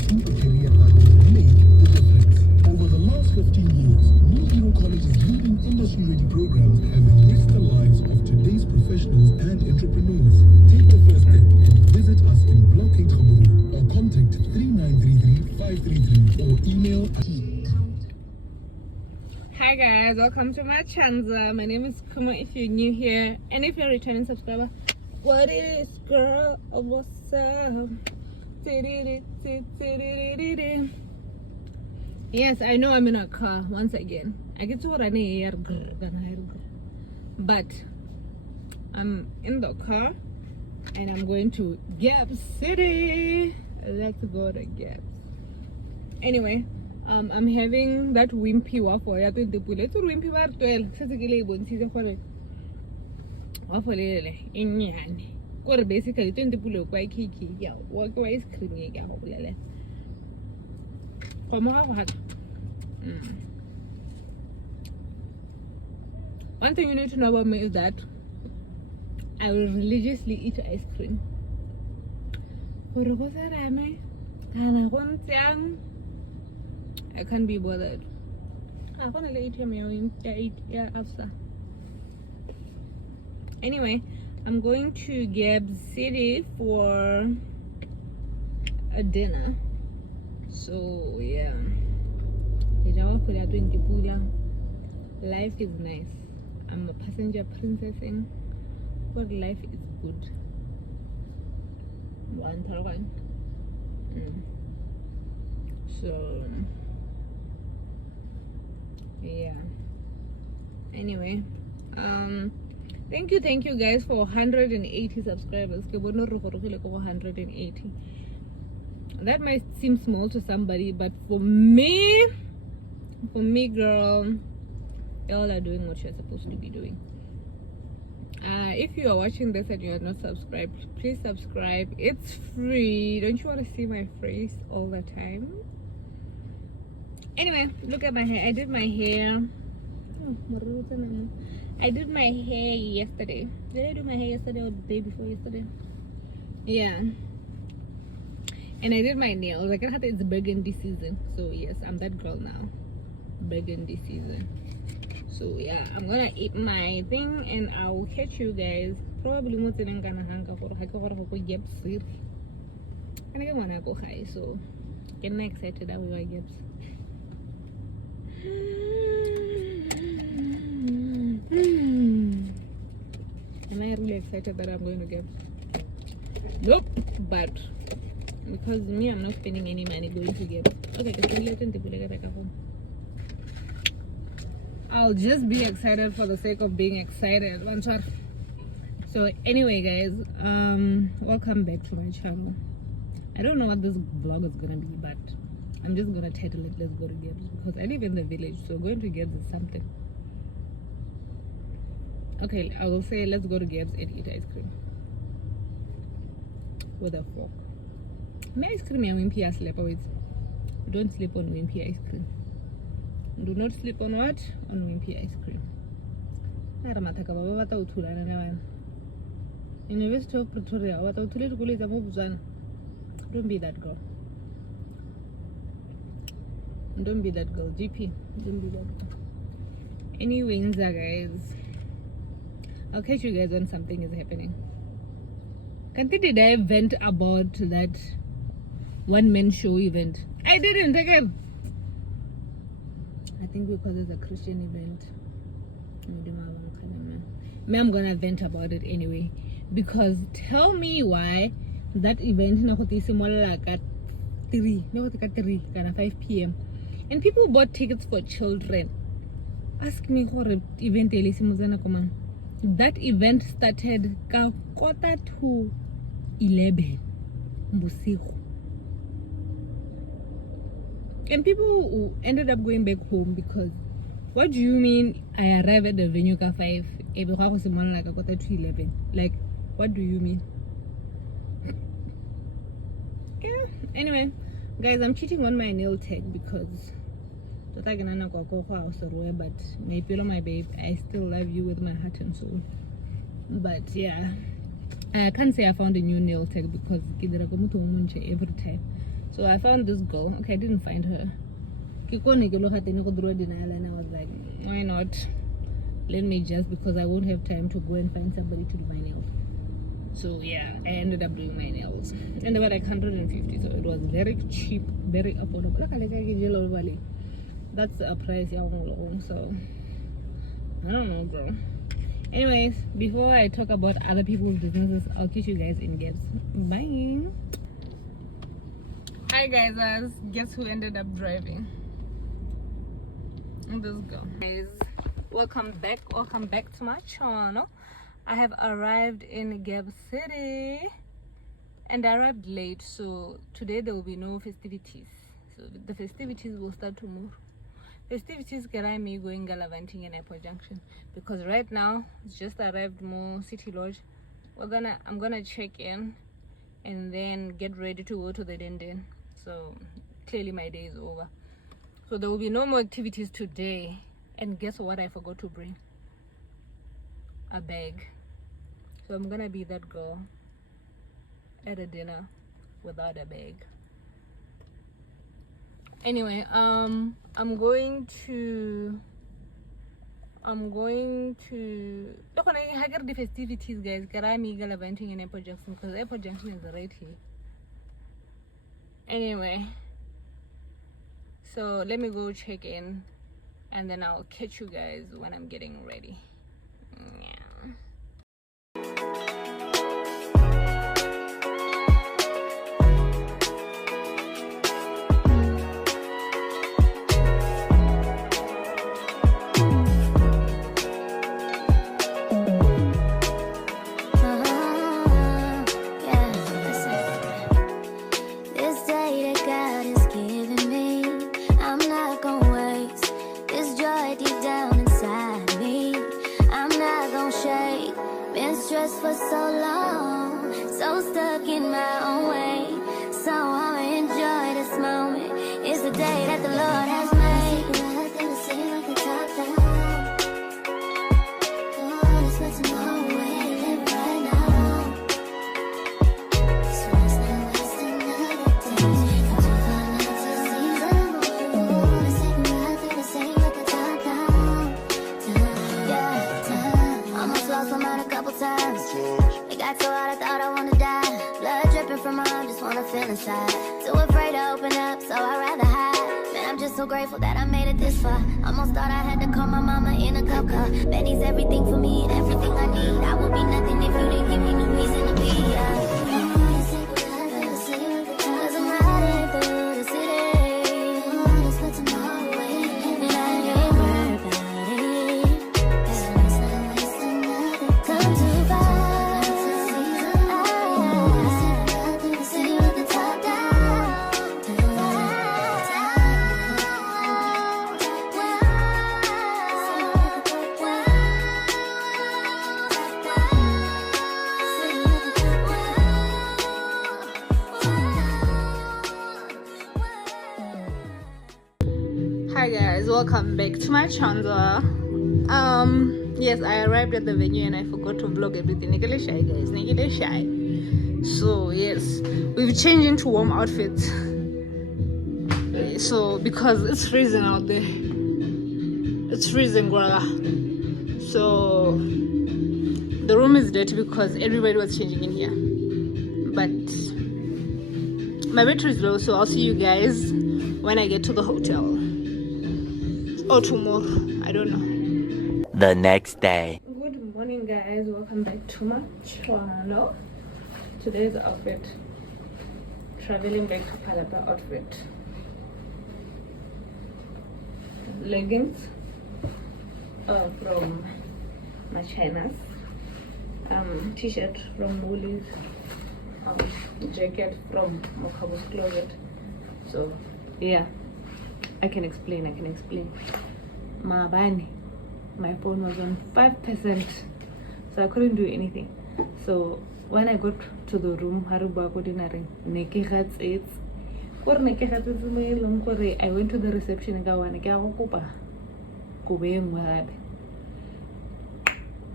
pursue a career that will make the difference. Over the last 15 years, New Hero College's leading industry-ready programs have enriched the lives of today's professionals and entrepreneurs. Take the first step and visit us in Block 8 Gaborone or contact 3933 533 or email at Hi guys, welcome to my channel. My name is Kumo if you're new here, and if you're a returning subscriber, what is girl? What's up? Yes, I know I'm in a car once again. I get to run here, but I'm in the car and I'm going to Gap City. Let's go to Gap. Anyway, I'm having that wimpy waffle. Yeah, to the bullet wimpy bar 12. Basically, waffle in or basically 20 pulo kwa kiki ya walk ice cream ya go bolela go mo go hata. One thing you need to know about me is that I will religiously eat ice cream. I can't be bothered. I want to eat him after. Anyway, I'm going to Gap City for a dinner. So yeah, life is nice. I'm a passenger princess, but life is good. So yeah. Anyway, thank you guys for 180 subscribers. 180. That might seem small to somebody, but for me girl, y'all are doing what you're supposed to be doing. If you are watching this and you are not subscribed, please subscribe. It's free. Don't you want to see my face all the time? Anyway, look at my hair. I did my hair yesterday. Did I do my hair yesterday or the day before yesterday? Yeah. And I did my nails. Like I had it's burgundy season. So yes, I'm that girl now. Burgundy season. So yeah, I'm gonna eat my thing and I will catch you guys probably more than I'm gonna hang out for Gap City. And I wanna go high, so getting excited that we are Gaps. Am I really excited that I'm going to get? Nope, but because me, I'm not spending any money going to get. Okay, I'll just be excited for the sake of being excited. So anyway, guys, welcome back to my channel. I don't know what this vlog is gonna be, but I'm just gonna title it "Let's Go to Gibbs" because I live in the village, so going to Gibbs is something. Okay, I will say let's go to Gibbs and eat ice cream with a fork. My ice cream is wimpy sleep with. Don't sleep on wimpy ice cream. Do not sleep on what? On wimpy ice cream. University of Pretoria. Don't be that girl. Don't be that girl. GP. Don't be that girl. Anyways, guys, I'll catch you guys when something is happening. Did I vent about that one-man show event? I didn't again. I think because it's a Christian event. I'm gonna vent about it anyway. Because tell me why that event at 5 p.m. and people bought tickets for children. Ask me what event that event started 11:15. And people ended up going back home because what do you mean I arrived at the venue at 5 11? Like, what do you mean? Yeah. Anyway, guys, I'm cheating on my nail tag because but my babe, I still love you with my heart and soul. But yeah, I can't say I found a new nail tag because every time. So So I found this girl. Okay, I didn't find her. And I was like, why not? Let me just, because I won't have time to go and find somebody to do my nails. So yeah, I ended up doing my nails. And they were like 150, so it was very cheap, very affordable. That's a price, so I don't know, bro. Anyways, before I talk about other people's businesses, I'll catch you guys in Gabs. Bye. Hi guys, guess who ended up driving? This girl. Guys, welcome back to my channel. I have arrived in Gab City and I arrived late, so today there will be no festivities. So the festivities will start tomorrow. Festivities get me going gallivanting in Airport Junction, because right now it's just arrived more City Lodge. I'm gonna check in and then get ready to go to the den. So clearly my day is over. So there will be no more activities today. And guess what I forgot to bring? A bag. So I'm gonna be that girl at a dinner without a bag. Anyway, I'm going to the festivities, guys. Garami gallivanting in Airport Junction, because Airport Junction is right here. Anyway, so let me go check in and then I'll catch you guys when I'm getting ready. Yeah. For so long, so stuck in my own way. So I'ma enjoy this moment. It's the day that the Lord has made. Feel inside, too afraid to open up, so I'd rather hide. Man, I'm just so grateful that I made it this far. Almost thought I had to call my mama in a cop car. Betty's everything for me and everything I need. I would be nothing if you didn't give me no reason to be. Cause I'm riding through the city, but tomorrow and I ain't worried about it. Come too far. Hi guys, welcome back to my channel. Yes, I arrived at the venue and I forgot to vlog everything. Nigga shy, guys, nigga shy. So yes, we've changed into warm outfits. So because it's freezing out there, it's freezing, brother. So the room is dirty because everybody was changing in here. But my battery is low, so I'll see you guys when I get to the hotel. Or tomorrow, I don't know. The next day. Good morning guys, welcome back to my channel. Today's outfit, traveling back to Palapa outfit. Leggings from Machinas, t-shirt from Woolies, jacket from Mokabo's Closet. So yeah, I can explain. My phone was on 5%, so I couldn't do anything. So when I got to the room, I went to the reception and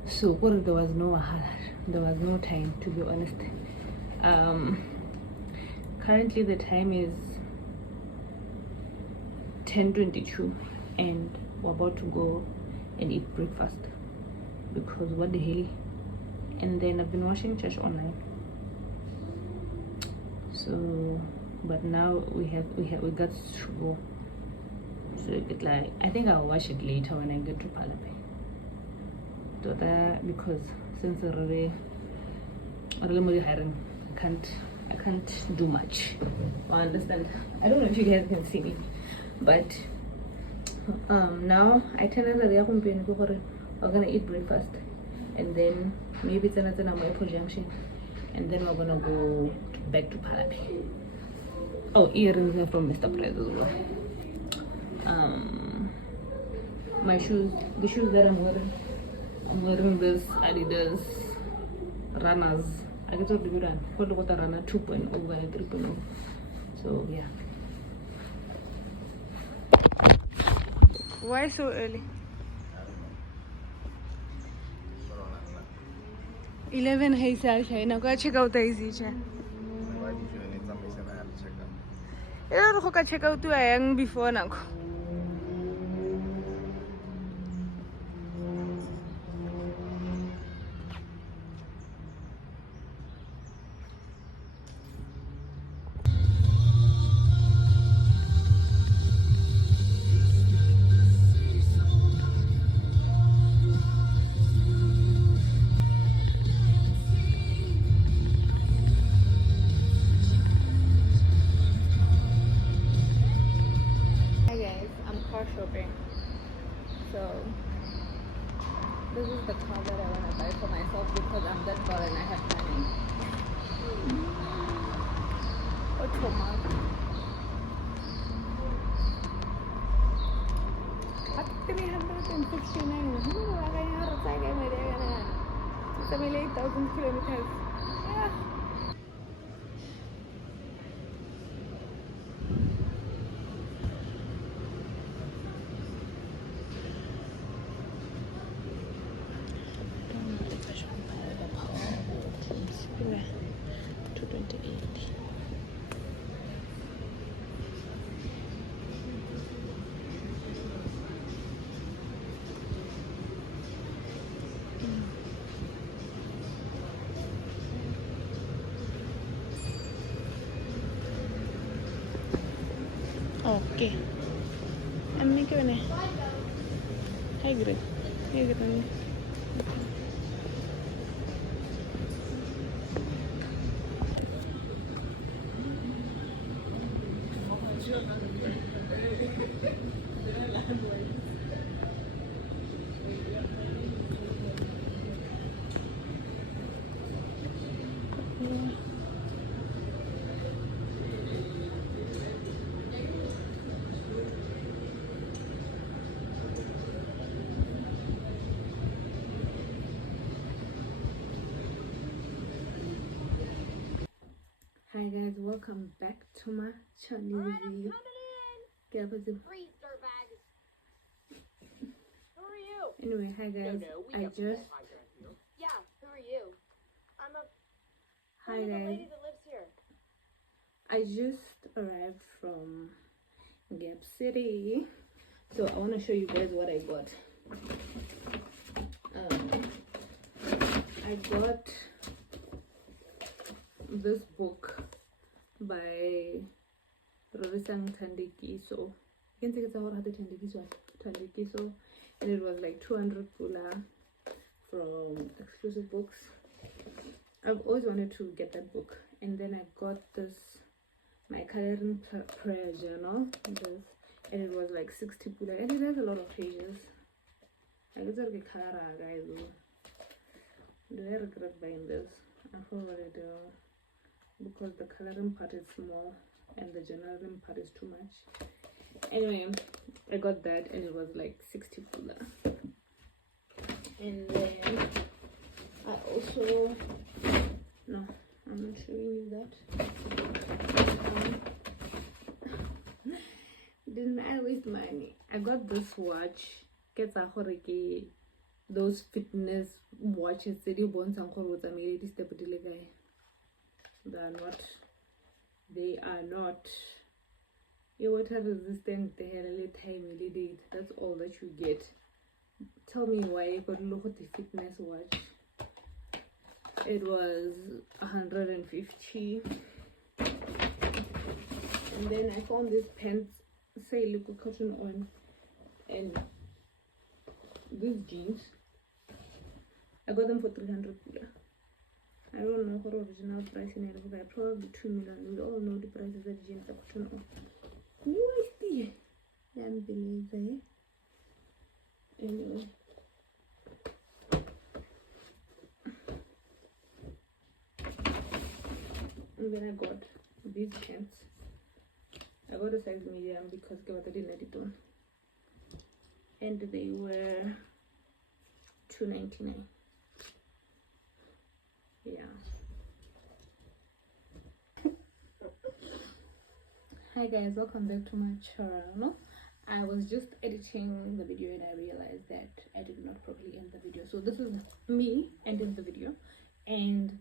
so there was no time, to be honest. Currently the time is 10:22 and we're about to go and eat breakfast because what the hell. And then I've been watching church online, so but now we got to go. So it's like I think I'll watch it later when I get to Palape. So that because since I really hiring, I can't do much. I understand. I don't know if you guys can see me, but now I tell her that we're gonna eat breakfast and then maybe it's another Maple Junction and then we're gonna go back to Palape. Oh, earrings are from Mr. Price as well. My shoes, the shoes that I'm wearing this Adidas runners. I get to the run. What about the runner 2.0 and 3.0? So yeah. Why so early? 11 hay sa na go check out easy cha. Why did you need something to check out? Ero go ka check out tu ayang before nako. Shopping. So this is the car that I want to buy for myself because I'm that girl and I have money. Automatic. At 369. It's 8,000 kilometers. Yeah. Okay. I'm making it. Hi, Greg. Hey, Greg. Hi guys, welcome back to my channel. Alright, I'm coming in. 3 dirt bags. Who are you? Anyway, hi guys. Yeah, who are you? I'm a Hi the guys. lady that lives here. I just arrived from Gap City, so I want to show you guys what I got. I got this book by Rorisang Tandekiso. You can take it out the Tandekiso, and it was like 200 pula from Exclusive Books. I've always wanted to get that book, and then I got this my coloring prayer journal, and it was like 60 pula, and it has a lot of pages. I guess I'll get color, guys. Do I regret buying this? I probably do, because the coloring part is small and the journaling part is too much. Anyway, I got that and it was like 60 pula. And then I also, no, I'm not showing you that. Didn't I waste money? I got this watch. Those fitness watches they are not Your water resistant the hell time date. That's all that you get. Tell me why you got look at the fitness watch. It was 150. And then I found these pants, say liquid cotton on, and these jeans. I got them for 300 pula. I don't know what original price in it, but probably 2 million. We all know the prices that jeans are cotton on. Nasty. Unbelievable. Anyway. And then I got these pants. I got a size medium because I didn't let it on. And they were $2.99. Yeah. Hi guys, welcome back to my channel. I was just editing the video and I realized that I did not properly end the video. So this is me ending the video. And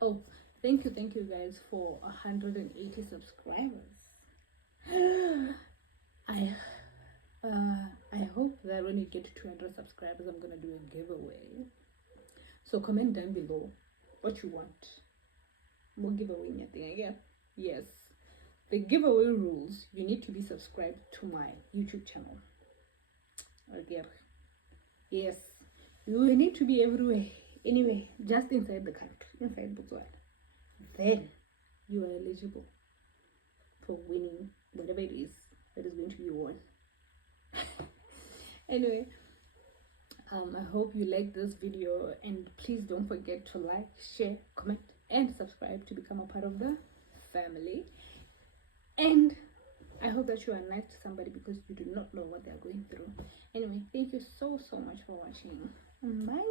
oh, thank you guys for 180 subscribers. I hope that when you get to 200 subscribers, I'm gonna do a giveaway. So comment down below what you want. More giveaway anything again. Yes, the giveaway rules: you need to be subscribed to my YouTube channel. Okay. Yes, you need to be everywhere. Anyway, just inside the country, inside Botswana. Then you are eligible for winning whatever it is that is going to be won. Anyway, I hope you like this video, and please don't forget to like, share, comment, and subscribe to become a part of the family. And I hope that you are nice to somebody because you do not know what they are going through. Anyway, thank you so much for watching. Bye.